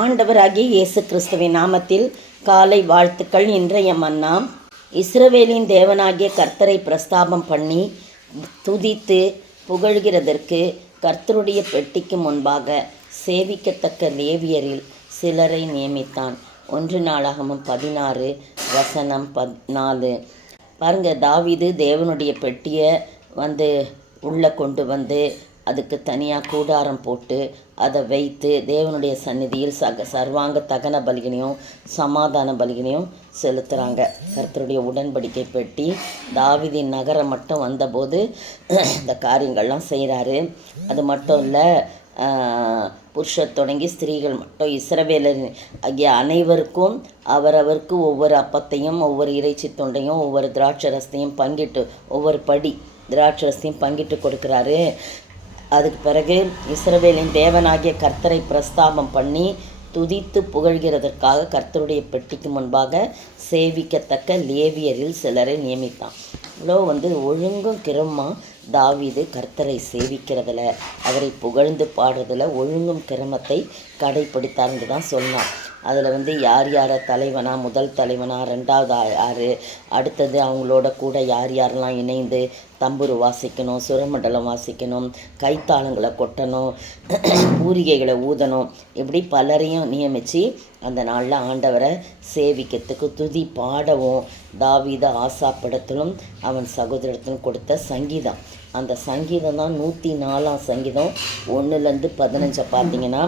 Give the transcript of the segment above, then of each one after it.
ஆண்டவராகிய இயேசு கிறிஸ்துவின் நாமத்தில் காலை வாழ்த்துக்கள். இன்றைய மன்னா, இஸ்ரவேலின் தேவனாகிய கர்த்தரை பிரஸ்தாபம் பண்ணி துதித்து புகழ்கிறதற்கு கர்த்தருடைய பெட்டிக்கு முன்பாக சேவிக்கத்தக்க லேவியரில் சிலரை நியமித்தான். 1 நாளாகமம் 16 பாருங்க, தாவீது தேவனுடைய பெட்டியை உள்ளே கொண்டு வந்து அதுக்கு தனியாக கூடாரம் போட்டு அதை வைத்து தேவனுடைய சந்நிதியில் சர்வாங்க தகன பலிகளையும் சமாதான பலிகளையும் செலுத்துகிறாங்க. கர்த்தருடைய உடன்படிக்கை பெட்டி தாவீதின் நகரம் மட்டும் வந்தபோது இந்த காரியங்கள்லாம் செய்கிறாரு. அது மட்டும் இல்லை, புருஷர் தொடங்கி ஸ்திரீகள் மட்டும் இஸ்ரவேலர் ஆகிய அனைவருக்கும் அவரவருக்கு ஒவ்வொரு அப்பத்தையும் ஒவ்வொரு இறைச்சி தொண்டையும் ஒவ்வொரு திராட்சரசத்தையும் பங்கிட்டு ஒவ்வொரு படி திராட்சரசத்தையும் பங்கிட்டு கொடுக்குறாரு. அதுக்கு பிறகு இஸ்ரவேலின் தேவனாகிய கர்த்தரை பிரஸ்தாபம் பண்ணி துதித்து புகழ்கிறதற்காக கர்த்தருடைய பெட்டிக்கு முன்பாக சேவிக்கத்தக்க லேவியரில் சிலரை நியமித்தான். இவ்வளோ ஒழுங்கும் கிரமமாக தாவீது கர்த்தரை சேவிக்கிறதுல அவரை புகழ்ந்து பாடுறதுல ஒழுங்கும் கிரமத்தை கடைப்பிடித்தார்னு தான் சொன்னான். அதில் யார் யாரை தலைவனா, முதல் தலைவனா, ரெண்டாவது யார், அடுத்தது அவங்களோட கூட யார் யாரெல்லாம் இணைந்து தம்புரு வாசிக்கணும், சுரமண்டலம் வாசிக்கணும், கைத்தாளங்களை கொட்டணும், பூரிகைகளை ஊதணும், இப்படி பலரையும் நியமித்து அந்த நாளில் ஆண்டவரை சேவிக்கிறதுக்கு துதி பாடவும் தாவீது ஆசாப்பிடத்திலும் அவன் சகோதரத்திலும் கொடுத்த சங்கீதம். அந்த சங்கீதம் தான் 104 சங்கீதம் 1-15 பார்த்தீங்கன்னா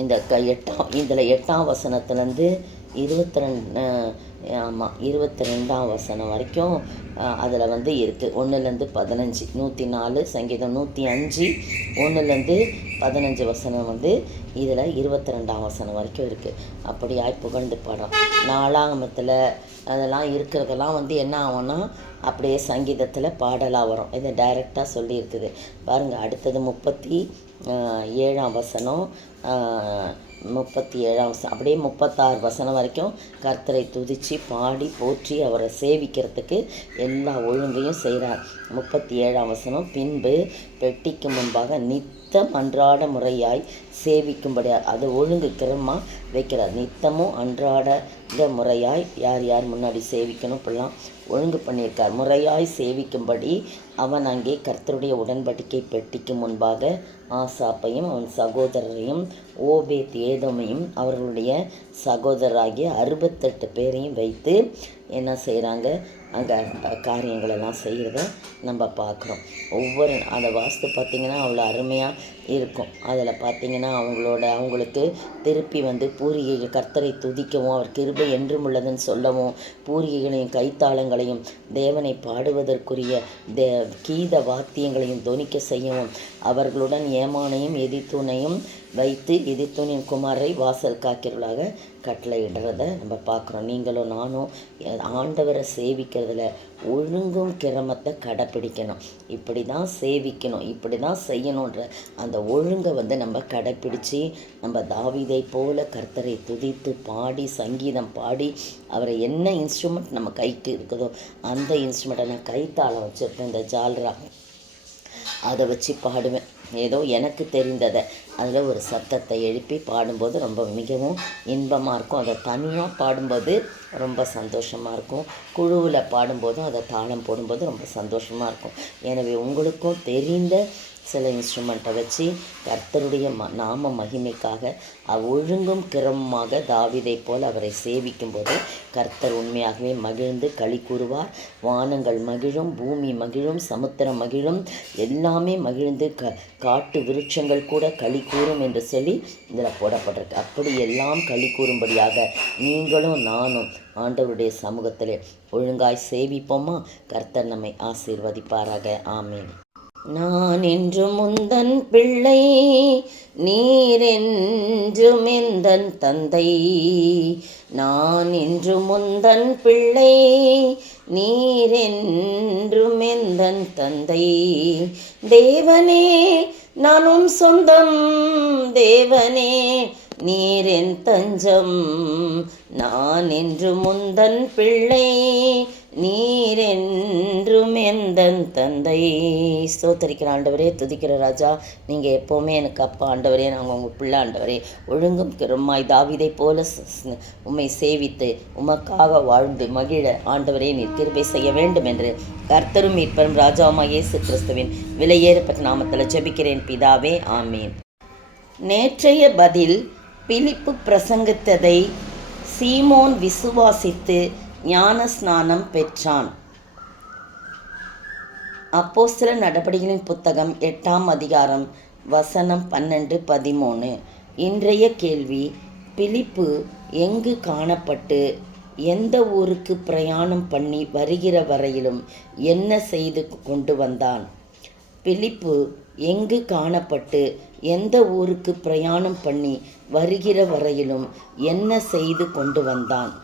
இந்த 8ஆம் வசனத்துலேருந்து 22ஆம் வசனம் வரைக்கும் அதில் இருக்குது. 1-15 104 சங்கீதம் 105 1-15 வசனம் இதில் 22ஆம் வசனம் வரைக்கும் இருக்குது. அப்படியாய் புகழ்ந்து பாடம். 4ஆகமத்தில் அதெல்லாம் இருக்கிறதெல்லாம் என்ன ஆகும்னா அப்படியே சங்கீதத்தில் பாடலாக வரும். இதை டைரெக்டாக சொல்லியிருக்குது பாருங்கள். அடுத்தது 37ஆம் வசனம் 37ஆம் வசனம் அப்படியே 36 வசனம் வரைக்கும் கர்த்தரை துதித்து பாடி போற்றி அவரை சேவிக்கிறதுக்கு எல்லா ஒழுங்கையும் செய்கிறார். 37ஆம் வசனம், பின்பு பெட்டிக்கு முன்பாக நித்தம் அன்றாட முறையாய் சேவிக்கும்படியாக அது ஒழுங்கு கிரமமாக வைக்கிறார். நித்தமும் அன்றாட முறையாய் யார் யார் முன்னாடி சேவிக்கணும் இப்படிலாம் ஒழுங்கு பண்ணியிருக்கார். முறையாய் சேவிக்கும்படி அவன் அங்கே கர்த்தருடைய உடன்படிக்கை பெட்டிக்கு முன்பாக ஆசாப்பையும் அவன் சகோதரரையும் ஓபேத் ஏதோமையும் அவர்களுடைய சகோதரராகிய 68 பேரையும் வைத்து என்ன செய்கிறாங்க, அங்கே காரியங்களெல்லாம் செய்கிறத நம்ம பார்க்குறோம். ஒவ்வொரு அந்த வாஸ்து பார்த்திங்கன்னா அவ்வளோ அருமையாக இருக்கும். அதில் பார்த்திங்கன்னா அவங்களுக்கு திருப்பி பூரிகைகள் கர்த்தரை துதிக்கவும் அவர் கிருபை என்றும் உள்ளதுன்னு சொல்லவும் பூரிகைகளையும் கைத்தாளங்களையும் தேவனை பாடுவதற்குரிய கீத வாத்தியங்களையும் தொனிக்க செய்யவும் அவர்களுடன் ஏமானையும் எதிர்த்தூனையும் வைத்து எதிர்த்தூனின் குமாரை வாசல் காக்கிறவர்களாக கட்டளையிடுறத நம்ம பார்க்குறோம். நீங்களும் நானும் ஆண்டவரை சேவிக்கிறதுல ஒழுங்கும் கிரமத்தை கடைப்பிடிக்கணும். இப்படி தான் சேவிக்கணும், இப்படி தான் செய்யணுன்ற அந்த ஒழுங்கை நம்ம கடைப்பிடித்து நம்ம தாவீதை போல கர்த்தரை துதித்து பாடி சங்கீதம் பாடி அவரை என்ன இன்ஸ்ட்ருமெண்ட் நம்ம கைக்கு இருக்குதோ அந்த இன்ஸ்ட்ருமெண்ட்டை நான் கைத்தாளம் வச்சுருப்பேன், இந்த ஜால்ரா அதை வச்சு பாடுவேன். ஏதோ எனக்கு தெரிந்ததை அதில் ஒரு சத்தத்தை எழுப்பி பாடும்போது ரொம்ப மிகவும் இன்பமாக இருக்கும். அதை தனியாக பாடும்போது ரொம்ப சந்தோஷமாக இருக்கும். குழுவில் பாடும்போதும் அதை தாளம் போடும்போது ரொம்ப சந்தோஷமாக இருக்கும். எனவே உங்களுக்கும் தெரிந்த சில இன்ஸ்ட்ருமெண்ட்டை வச்சு கர்த்தருடைய நாம மகிமைக்காக ஒழுங்கும் கிரமமாக தாவீதை போல் அவரை சேவிக்கும்போது கர்த்தர் உண்மையாகவே மகிழ்ந்து களி கூறுவார். வானங்கள் மகிழும், பூமி மகிழும், சமுத்திரம் மகிழும், எல்லாமே மகிழ்ந்து காட்டு விருட்சங்கள் கூட களி கூறும் என்று சொல்லி இதில் போடப்பட்டிருக்கு. அப்படி எல்லாம் களி கூறும்படியாக நீங்களும் நானும் ஆண்டவருடைய சமூகத்தில் ஒழுங்காய் சேவிப்போமா? கர்த்தர் நம்மை ஆசீர்வதிப்பாராக. ஆமீன். நான் என்றும் உந்தன் பிள்ளை, நீரென்றும் எந்தன் தந்தை. நான் என்றும் உந்தன் பிள்ளை, நீரென்றும் எந்தன் தந்தை. தேவனே நானும் சொந்தம், தேவனே நீரென் தஞ்சம். நான் என்றும் உந்தன் பிள்ளை, நீரென்றும் எந்தன் தந்தை. ஸ்தோத்தரிக்கிற ஆண்டவரே, துதிக்கிற ராஜா, நீங்கள் எப்போவுமே எனக்கு அப்பா ஆண்டவரே, நாங்கள் உங்கள் பிள்ளை ஆண்டவரே. ஒழுங்கும் கிருமாய் தாவீதை போல உம்மை சேவித்து உமக்காக வாழ்ந்து மகிழ ஆண்டவரே நீர் கிருபை செய்ய வேண்டும் என்று கர்த்தரும் மீட்பரும் ராஜாவுமாய் இயேசு கிறிஸ்துவின் விலையேறப்பட்ட நாமத்தில் ஜெபிக்கிறேன் பிதாவே, ஆமீன். நேற்றைய பதில், பிலிப்பு பிரசங்கித்ததை சீமோன் விசுவாசித்து ஞான ஸ்நானம் பெற்றான். அப்போஸ்தலர் நடபடிகளின் புத்தகம் 8ஆம் அதிகாரம் வசனம் 12-13. இன்றைய கேள்வி, பிலிப்பு எங்கு காணப்பட்டு எந்த ஊருக்கு பிரயாணம் பண்ணி வருகிற வரையிலும் என்ன செய்து கொண்டு வந்தான்? பிலிப்பு எங்கு காணப்பட்டு எந்த ஊருக்கு பிரயாணம் பண்ணி வருகிற வரையிலும் என்ன செய்து கொண்டு வந்தான்?